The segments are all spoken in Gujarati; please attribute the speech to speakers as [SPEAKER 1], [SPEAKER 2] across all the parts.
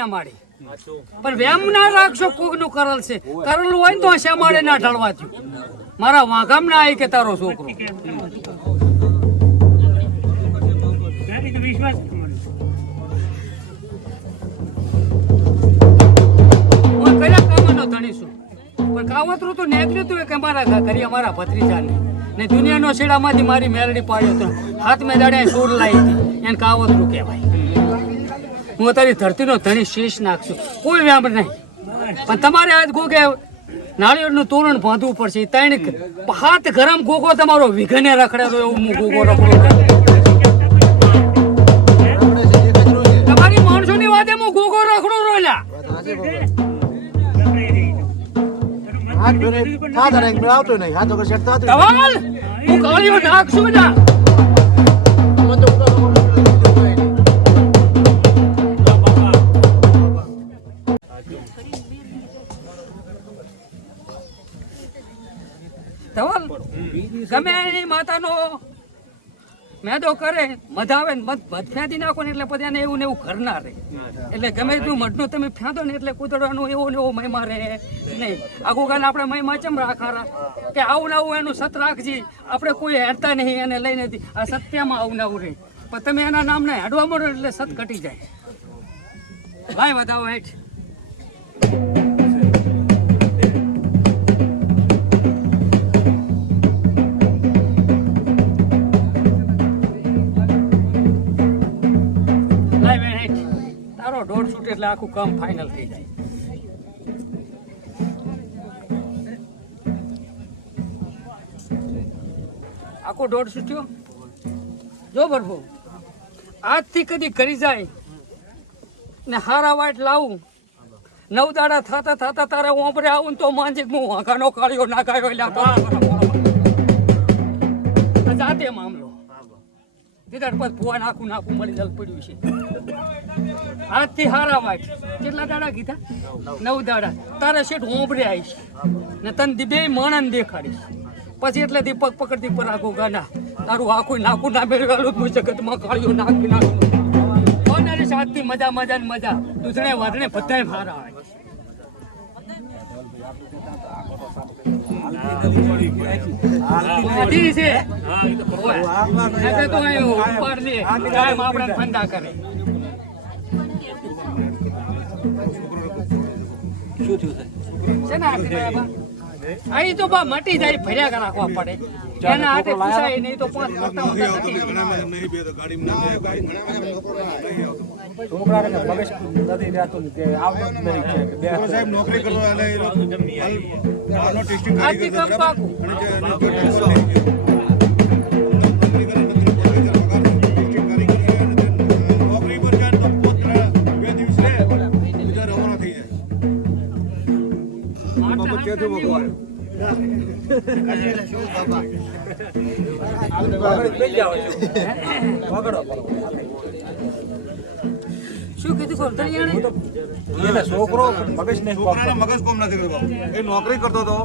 [SPEAKER 1] ના માડી. પણ વેમ ના રાખશો કોકનું કરલ છે. કરલ હોય તો શા માડે ના ઢળવા થયું. મારા વાઘામ ના આવી કે તારો છોકરો. પણ કાવતરું તો નેગ્યું હતું કે મારા ઘરે અમારા ભત્રીજાને. ને દુનિયાનો છેડામાંથી મારી મેલડી પાડ્યો હતો હાથ મેં દાડે સોડ લાવી હતી. એને કાવતરું કહેવાય. હું તારી ધરતીનો ધણી શીશ નાખશું. કોઈ વ્યામ નહીં. પણ તમારે આજ ગોગે નાળિયેરનું તોરણ બાંધવું પડશે. ત્રણ હાથ ગરમ ગોગો તમારો વિઘને રખડેલો એવું હું ગોગો રખડો તમારી માણસોની વાતે હું ગોગો રખડું
[SPEAKER 2] એક આવતો નહીં.
[SPEAKER 1] હા તો નાખશું ના ગમે એની માતાનો મેદો કરે, મજા આવે ને મધ ફેંદી નાખો ને એટલે પછી એને એવું ને એવું ઘરના રહે. એટલે ગમે એટલું મધનો તમે ફેંદો ને એટલે કૂતરવાનો એવો ને એવો મહિમા રહે. નહીં. આગું કાલ આપણે મહિમા ચમ રાખા કે આવું ને આવું એનું સત રાખજી. આપણે કોઈ હેરતા નહીં એને લઈને નથી આ સત્યમાં આવું ને આવું રહે. પણ તમે એના નામને હેડવા મળો એટલે સત ઘટી જાય. ભાઈ વધાવો હેઠ. એટલે આખું કામ ફાઇનલ થઈ જાય. આખો દોઢ સૂચ્યો જો બરફો આજથી કદી કરી જાય ને હારા વાટ લાવું. નવ દાડા થતા થતા તારે ઓંપરે આવું ને તો માંજે હું વાંકાનો કાળ્યો નાખાયો એટલે આ જાતે મામલો. દીદાર પછી ભુવા નાખું નાખું, મળી જલ પડ્યું છે. આજથી હારા વાય. કેટલા દાડા કીધા? નવ દાડા. તારે શેઠ હોંભરે આવીશ. ને તને બે માણસ દેખાડીશ. પછી એટલે દીપક પકડતી પર આખો ગાના. તારું આખું નાખું ના મેળવેલું હું જગતમાં કાળિયો નાખી નાખું. કોને રે મજા મજા ને મજા. દૂધણે વાદણે બધાય હારા આવે છે તો કાયમ આપણે કરે. છે થયું છે દાડા બા? અહીં તો બા મટી જાય ભર્યા રાખવા પડે. એના હાથે પૂછાય નહીં તો પાંચ મોટા મોટા નથી.
[SPEAKER 2] છોકરાને મગજ નથી રહેતું ને તે નહીં છે
[SPEAKER 3] સાહેબ નોકરી કરતો એટલે એ લોકો. ટેસ્ટિંગ
[SPEAKER 1] આજથી
[SPEAKER 3] જાય ભગવાન
[SPEAKER 1] શું કીધું?
[SPEAKER 2] છોકરો મગજ
[SPEAKER 3] છોકરાને મગજ કોમ નથી કરતો. એ નોકરી કરતો હતો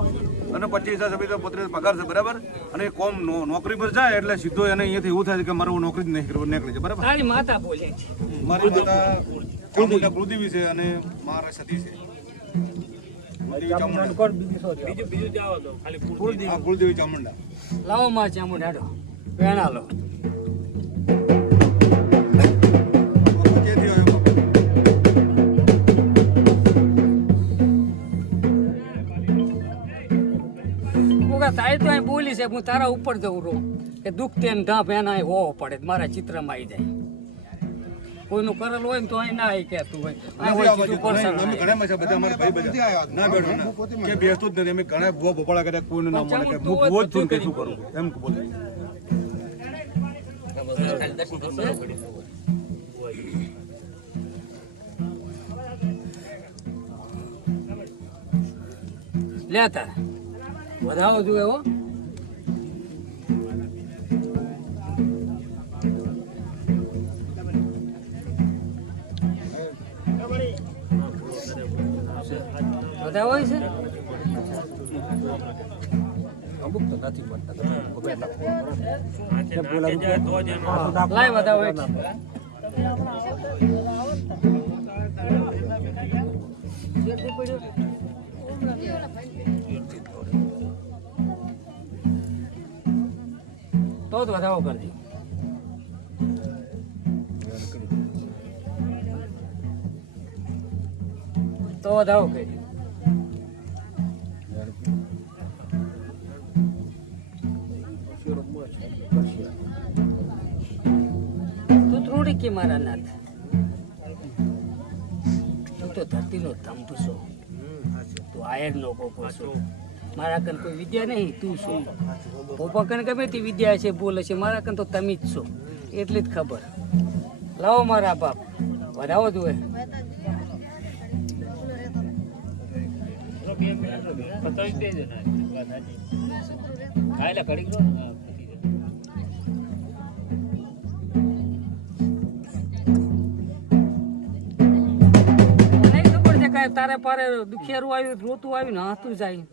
[SPEAKER 3] અને પચીસ હજાર પત્રીસ પગાર છે બરાબર? અને કોમ નો- નોકરી પર જાય એટલે સીધો એને અહીંયાથી એવું થાય છે કે મારે હું નોકરી જ નહીં કરવું નીકળી છે બરાબર?
[SPEAKER 1] તારી માતા બોલે છે.
[SPEAKER 3] મારી માતા કુલદેવી છે અને મારા સતી છે.
[SPEAKER 2] બીજું
[SPEAKER 3] કુળદેવી ચામુંડા.
[SPEAKER 1] લાવો માં ચામુંડ હેડો. લો તારી તો અહીં બોલી છે હું તારા ઉપર જવું રહું. કે દુઃખ તેમ ઢાંપ એના અહીં હોવો પડે મારા ચિત્રમાં આવી જાય. કોઈનું કરેલું હોય ને તો અહીં ના કહેતું હોય.
[SPEAKER 3] અમે ઘણા મજા બધા અમારા ભાઈ બધા. ના બેઠો ના. કે બેસતું જ નથી. અમે ઘણા ભૂવા ભોપાળા કર્યા કોઈનું ના મળે કે હું ભૂવો જ છું કે શું કરું. એમ બોલે.
[SPEAKER 1] લેતા વધાવો જોઈએ હો. વધાવો હોય છે?
[SPEAKER 2] અમુક તો નથી રૂપિયા?
[SPEAKER 1] લાય વધાવો હોય તો જ વધાવો કરજો. તો વધાવો કરી તું ત્રોડી કે મારા નાથ? તું તો ધરતીનો ધંપ છો. તું આયર નો પોપો છો. મારા કન કોઈ વિદ્યા નહીં? તું શું? પોપા કન ગમે તે વિદ્યા છે, બોલે છે. મારા કન તો તમે જ છો. એટલી જ ખબર. લાવો મારા બાપ. વધાવો જોએ તારે પારે દુખિયારું આવ્યું, રોતું આવ્યું ને હાથું જાય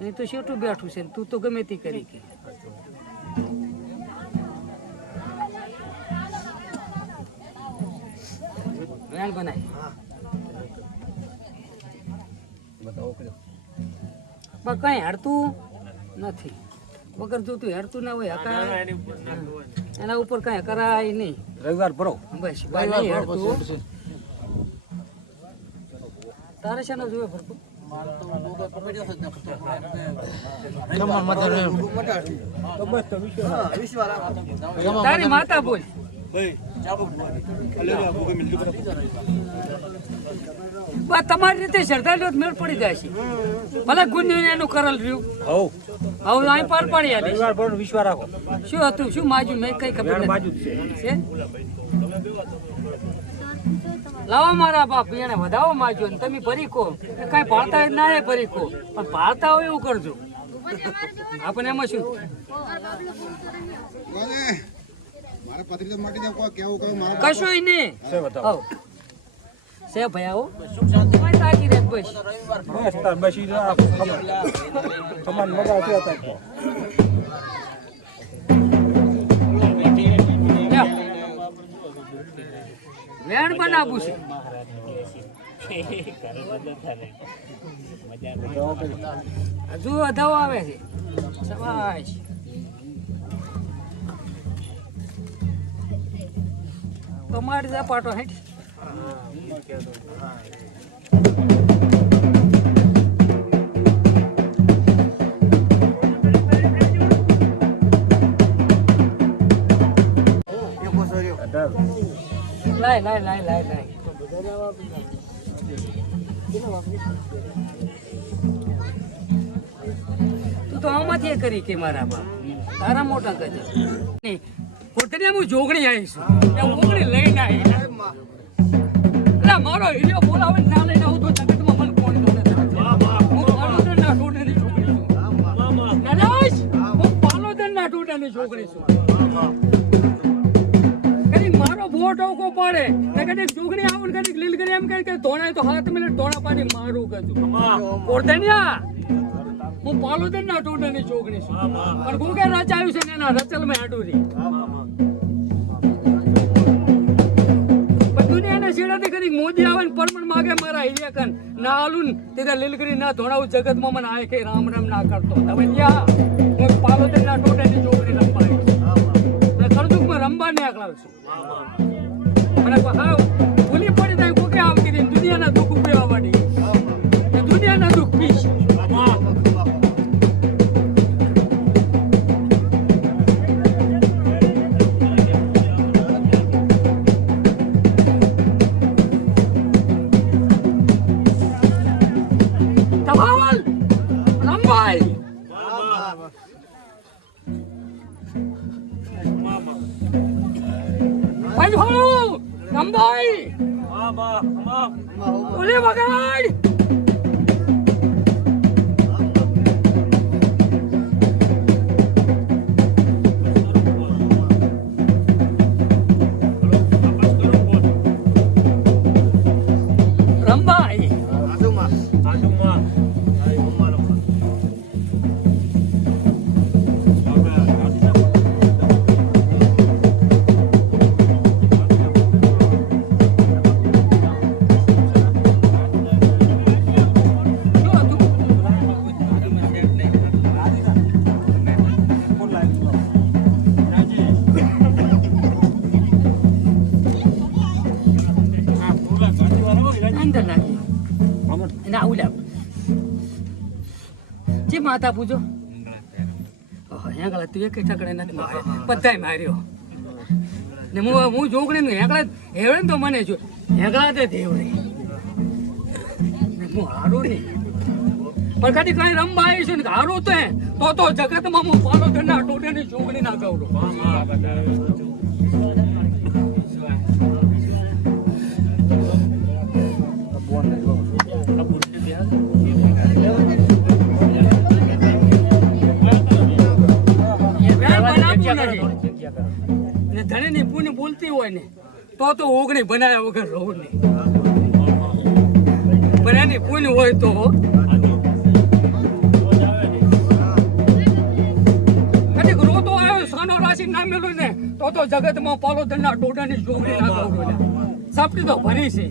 [SPEAKER 1] એ તો શેઠું બેઠું છે તું તો ગમે તે કરી કે. બનાય. પણ કઈ હડતું નથી. વગર જોતું હડતું ના હોય હકાય એના ઉપર કઈ કરાય નહીં.
[SPEAKER 2] રવિવાર ભરો.
[SPEAKER 1] બસ ભાઈ નહીં હડતું તારે શાનો જોવે ભરતું?
[SPEAKER 2] તો બસ તો વિશ્વ
[SPEAKER 1] તારી માતા બોલ. તમારી રીતે શ્રદ્ધાળુ મેળ પડી જાય છે. ભલે ગુંજ્યું એનું કરલ રહ્યું.
[SPEAKER 2] હવ
[SPEAKER 1] હવે અહીં પાર પાડી
[SPEAKER 2] ભરો રાખો.
[SPEAKER 1] શું હતું? શું માજુ? મેં કઈ ખબર નથી.
[SPEAKER 2] બાજુ છે.
[SPEAKER 1] લાવો મારા બાપ એને વધાવો માજો ને તમે ભરી કહો. એ કાંઈ પાડતા હોય ના એ ભરી કહો. પણ પાળતા હોય એવું કરજો. આપણે એમાં શું? કશું નહીં.
[SPEAKER 2] છે
[SPEAKER 1] ભયા હો ભાઈ આવો તમારી તાકી રહે બસ
[SPEAKER 2] બસ તાર બસ ઈ આ ખબર મજા આવતી હતા તો.
[SPEAKER 1] વેણ બનાવું છું. હજુ અધાવ આવે છે. સમાજ તમારી પાટો હેઠ. લાય તું તો આમાંથી એ કરી કે મારા બાપ. તારા મોટા કજે હું જોગણી આવીશું. ઓગણી લઈને આવી મારો હીરો બોલાવે હું છોકરી છું. હું છોકરી પાડે ને કદી જોગણી આવું કદી લીલ કરી એમ કે ધોણાય તો હાથ મિનિટ ધોણા પાડી મારું કજું હું પાલોદન ના ટોટાની છોકરી છું. પણ ગુગે રચાયું છે એના રચલમાં હાડું રહી દુનિયાના છેડાથી કરી? મોદી આવે ને પરમણ માગે મારા હિરિયા કન ના આલું તેરા લીલગરી ના ધોણાવું જગતમાં મને આય કે રામ રામ ના કરતો. તમે ત્યાં હું પાલોદન ના ટોટાની ચોકડી છું. અને કરદુકમાં રંબા ને આકલાવ છું. મને ઓલે માતા પૂજો. હેંગળા તું એક ઠકડે નથી માર્યો બધાય માર્યો. ને હું હું જોગણી નું હેંગળા હેવડે તો મને જો હેંગળા તે દેવડે. હું હારો નહીં. પણ કદી કઈ રમવા આવી છું ને હારું તો તો જગતમાં હું પાલો ધંધા ટોટે ની જોગણી ના ગવડો બોલતી હોય ને, તો તો ઓગણી બનાવ્યા વગર રહું નહીં. પણ એની પૂન હોય તો નામેલો ને, તો તો જગતમાં પાલો ધનના ટોટાની જોગણી ના ગૌરવ સાપટી તો ભરી છે.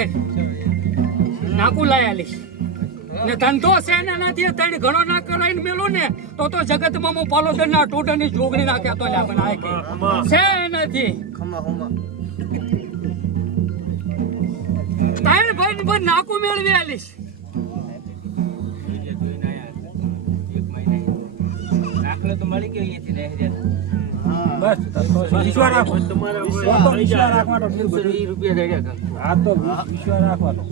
[SPEAKER 1] આ ભાઈ નાકુ લાયા લઈશ ને ધંધો છે ને નથી તને ઘણો ના કરાઈને મેલો ને, તો તો જગતમાં હું પાલોદર ના ટોટરની જોગણી નાખ્યા તો લ્યા બનાય કે. છે નથી તારે ભાઈ ને ભાઈ નાકુ મેળવી આલીશ.
[SPEAKER 2] બસ તો વિશ્વાસ રાખો. તો તો વિશ્વાસ રાખવાનો હા તો વિશ્વાસ રાખવાનો.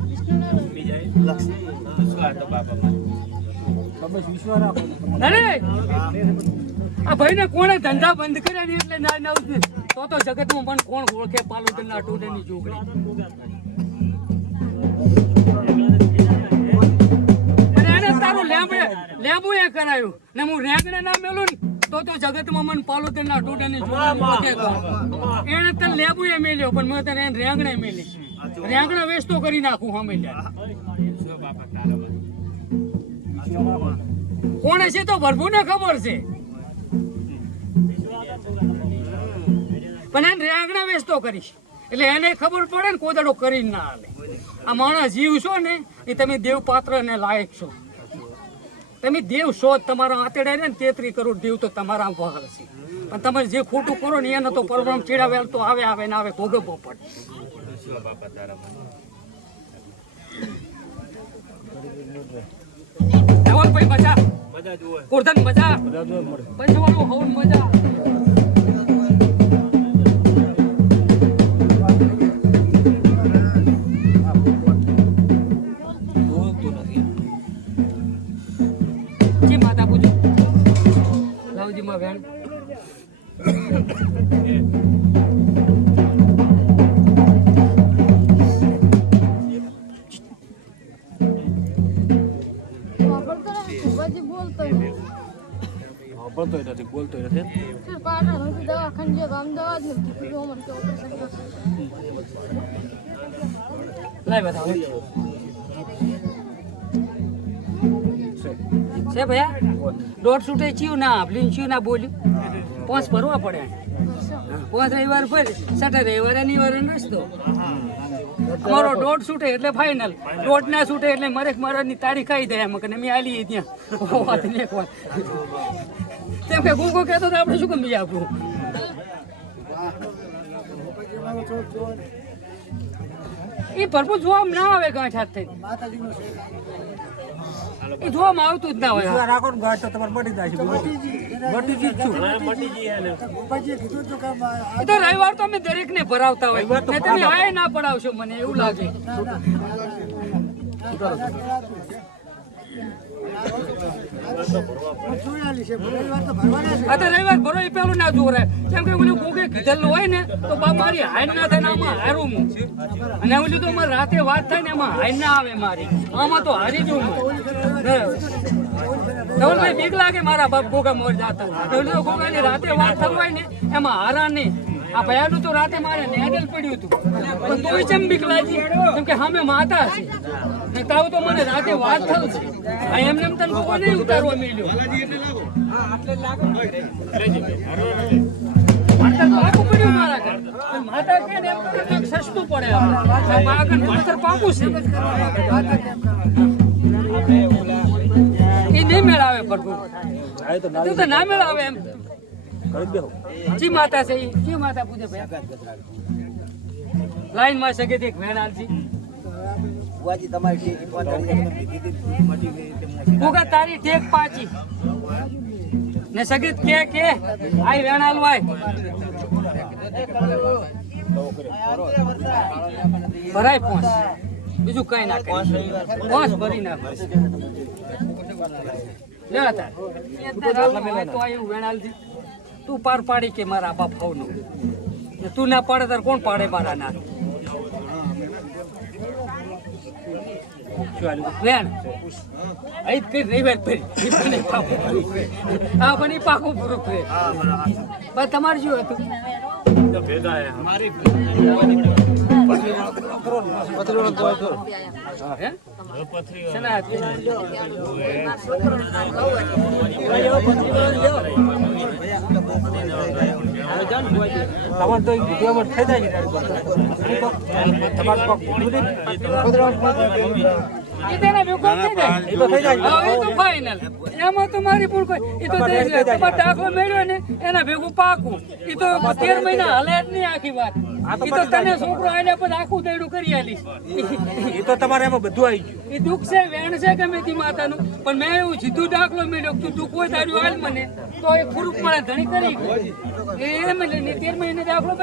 [SPEAKER 2] તો બસ વિશ્વાસ રાખો.
[SPEAKER 1] અરે આ ભાઈ ને કોણે ધંધા બંધ કર્યા ને એટલે ના ના તો તો જગતમાં પણ કોણ ઓળખે? પાલોદર ના ટોટરની જોગણી અને એને તારું લેબડે લેબુ એ કરાયું. ને હું રેંગણે ના મેલું ને તો તો જગતમાં મને તને ના જોગણી ઓળખે કોણ. એને તને લેબુ એ મેલ્યો પણ મેં તને એને રેંગણે મેલી. રેંગણે વેસ્તો કરી નાખું હમે કોણે છે તો ભરભૂને ખબર છે. પણ એને રેંગણે વેસ્તો કરીશ. એટલે એને ખબર પડે ને કોદડો કરીને ના હાલે આ માણસ જીવ છો ને એ તમે દેવ પાત્ર ને લાયક છો. તમે દેવ છો તમારા આતેડા ને તેત્રી કરોડ દેવ તો તમારા વહાલ છે. પણ તમે જે ખોટું કરો ને એને તો પરમ ચીડાવેલ તો આવે આવે ને આવે ભોગવવો પડે. ધવલભાઈ મજા. કુર્ધન મજા. પંચવાળું હોવું મજા. લાય બતાવો છે ભૈયા? દોઢ છૂટે ચિયું ના આપલી ચિયું ના બોલ્યું. પાંચ ભરવા પડે પાંચ રવિવાર ભર સટે રવિવારે અનિવાર્ય રસ્તો. અમારો દોઢ છૂટે એટલે ફાઇનલ દોઢ ના છૂટે એટલે મરે મરણની તારીખ આવી દે એમ, કે મેં આલી ત્યાં. વાત એક વાત. તેમ કે ગુગો કહેતો તો આપણે શું કમ બીજા આપવું એ ભરપૂર જોવામાં ના આવે ગાંઠ હાથ એ જોવામાં આવતું જ ના હોય.
[SPEAKER 2] રાખો ને ગાંઠ તો તમારે મટી જાય મટી જ છું.
[SPEAKER 1] એ તો રવિવાર તો અમે દરેકને ભરાવતા હોય. ને તમે આય ના પડાવશો મને એવું લાગે. તો રવિવાર ભરો એ ના જોરે. કેમ કે ઓલું કોકે હોય ને, તો બા મારી હાઈન ના થાય ને આમાં હારું હું. અને ઓલું તો મારે રાતે વાત થાય ને એમાં હાઈન ના આવે મારી. આમાં તો હારી જવું હું. ધવલભાઈ, બીક મારા બાપ ગોગા મોર જાતા. ગોગાની રાતે વાત થવાય ને, એમાં હારા નહીં. આ ભયાનું તો રાતે મારે નેડલ પડ્યું હતું. પણ તોય ચમ બીક કેમ કે હામે માતા છે. ને તાવ તો મને રાતે વાત થલ છે. આ એમ તને ગોગો નહીં ઉતારવા મળ્યો લાગુ પડ્યું મારા ઘર. માતા કે એમ તો સસ્તું પડે મારા આગળ ભણતર પાકું છે. એ નહીં મેળાવે પ્રભુ.
[SPEAKER 2] તો
[SPEAKER 1] તું તો ના મેળાવે એમ. જી માતા છે જી માતા પૂજે ભાઈ. લાઈનમાં સગે એક વેણાલજી ઉગા તારી ટેક પાંચી ને સગીત કે કે આઈ વેણાલ વાય ભરાય પોસ બીજું કઈ ના પોસ ભરી ના લે તાર. તો આયું વેણાલજી તું પાર પાડી કે મારા બાપ ભાવનું ને તું ના પાડે તાર કોણ પાડે મારા ના? વેણ. અહીં ફીર નહીં વેણ ફીર. ઈ પાકું પૂરું કરે. આ બની પાકું પૂરું કરે પણ તમારે શું હતું? હતું?
[SPEAKER 2] તમારે તો વિડીયોમાં થઈ જાય ને તમારે કોક બુદ્ધિ
[SPEAKER 1] તેના ભેગું થઈ જાય.
[SPEAKER 2] એ તો થઈ જાય
[SPEAKER 1] હવે તો final. એમાં તો મારી ભૂલ કોઈ એ તો. તમારે દાખલો મેળવ્યો ને એના ભેગું પાકું એ તો તેર મહિના હાલે જ નહીં આખી વાત એ તો તને છોકરો આલ્યા પછી આખું દેડું કરી આલીશ.
[SPEAKER 2] એ તો તમારે એમાં બધું આવી ગયું.
[SPEAKER 1] એ દુઃખ છે વેણ છે ગમે તે માતાનું. પણ મેં એવું સીધું દાખલો મેળવ્યો તું તું કોઈ દાડ્યું હાલ મને તો એ પૂરું મને ધણી કરી એ તેર મહિને દાખલો